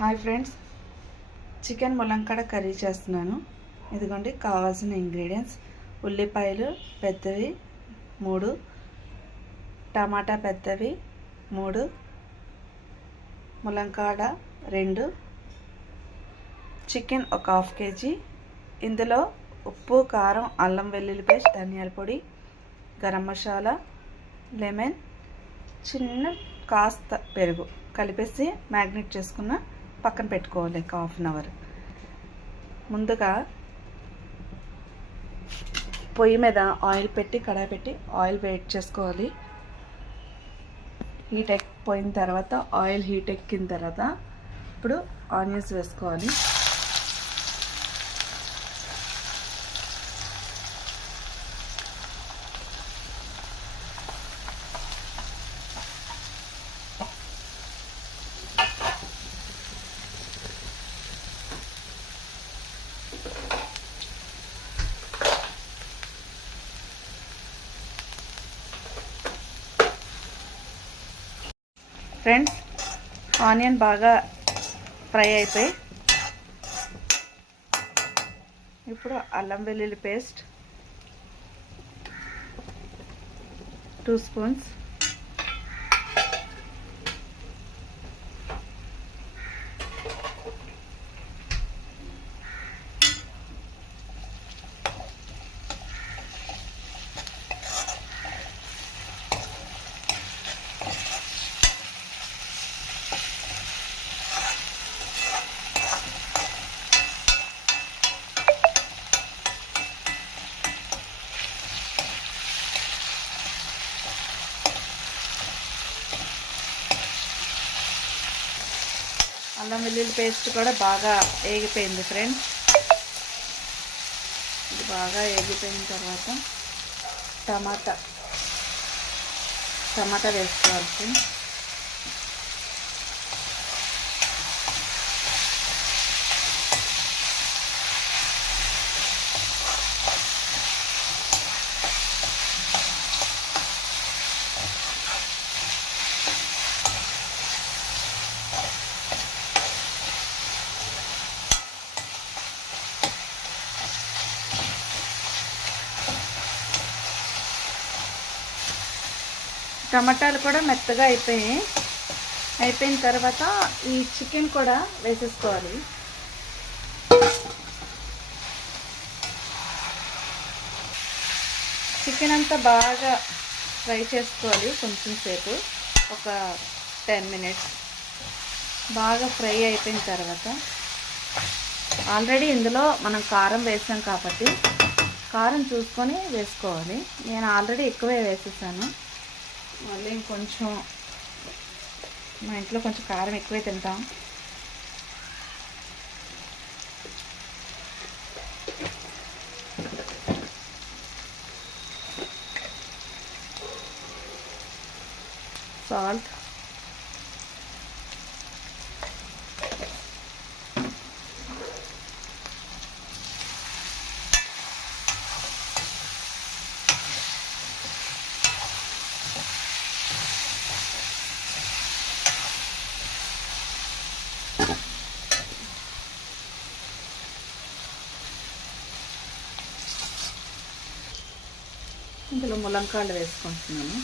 Hi friends, chicken ములంకాడ curry చేస్తున్నాను. ఇదిగోండి కావాల్సిన ఇంగ్రీడియంట్స్: ఉల్లిపాయలు పెద్దవి 3, టమాటా పెద్దవి 3, ములంకాడ 2, చికెన్ ఒక 1/2 kg. ఇందులో ఉప్పు, కారం, అల్లం వెల్లుల్లి పేస్ట్, ధనియాల పొడి, గరం మసాలా, లెమన్, చిన్న కాస్త పెరుగు కలిపేసి మ్యాగ్నేట్ చేసుకున్న పక్కన పెట్టుకోవాలి 1/2 అవర్. ముందుగా పొయ్యి మీద ఆయిల్ పెట్టి కడాయి పెట్టి ఆయిల్ వేడి చేసుకోవాలి. హీట్ ఎక్కిపోయిన తర్వాత ఆయిల్ హీట్ ఎక్కిన తర్వాత ఇప్పుడు ఆనియన్స్ వేసుకోవాలి. ఫ్రెండ్స్, ఆనియన్ బాగా ఫ్రై అయిపోయి ఇప్పుడు అల్లం వెల్లుల్లి పేస్ట్ 2 స్పూన్స్, అల్లం వెల్లుల్లి పేస్ట్ కూడా బాగా వేగిపోయింది ఫ్రెండ్స్. ఇది బాగా వేగిపోయిన తర్వాత టమాటా వేసుకోవాలి ఫ్రెండ్స్. టమాటాలు కూడా మెత్తగా అయిపోయిన తర్వాత ఈ చికెన్ కూడా వేసేసుకోవాలి. చికెన్ అంతా బాగా ఫ్రై చేసుకోవాలి. కొంచెం సేపు, ఒక 10 minutes బాగా ఫ్రై అయిపోయిన తర్వాత ఆల్రెడీ ఇందులో మనం కారం వేసాం కాబట్టి కారం చూసుకొని వేసుకోవాలి. నేను ఆల్రెడీ ఎక్కువే వేసేసాను. మళ్ళీ ఇంకొంచెం, మా ఇంట్లో కొంచెం కారం ఎక్కువే తింటాం. సాల్ట్, ఇందులో ములంకాళ్ళు వేసుకుంటున్నాను.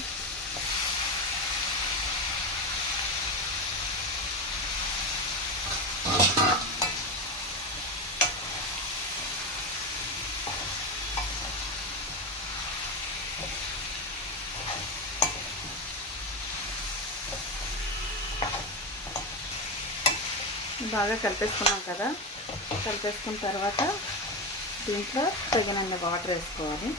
బాగా కలిపేసుకున్నాం కదా. కలిపేసుకున్న తర్వాత దీంట్లో తగినంత వాటర్ వేసుకోవాలి.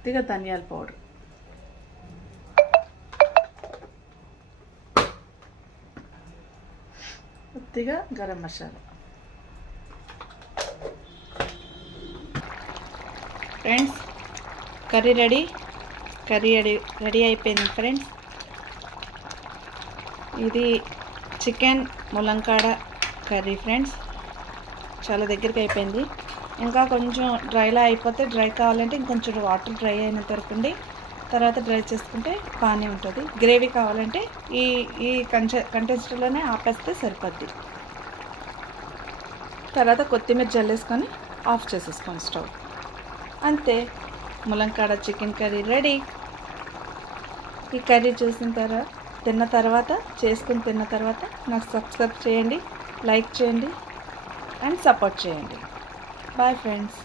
కొద్దిగా ధనియాల పౌడర్, కొద్దిగా garam masala. Friends, curry ready అయిపోయింది ఫ్రెండ్స్. ఇది చికెన్ ములంకాడ కర్రీ ఫ్రెండ్స్. చాలా దగ్గరికి అయిపోయింది. ఇంకా కొంచెం డ్రైలా అయిపోతే, డ్రై కావాలంటే ఇంకొంచెం వాటర్ డ్రై అయినంత వరకు ఉండి తర్వాత డ్రై చేసుకుంటే బాగానే ఉంటుంది. గ్రేవీ కావాలంటే ఈ కంటెస్టర్లోనే ఆపేస్తే సరిపోద్ది. తర్వాత కొత్తిమీర జల్లేసుకొని ఆఫ్ చేసేసుకోండి స్టవ్. అంతే, ములంకాడ చికెన్ కర్రీ రెడీ. ఈ కర్రీ తిన్న తర్వాత నాకు సబ్స్క్రైబ్ చేయండి, లైక్ చేయండి అండ్ సపోర్ట్ చేయండి. Bye friends.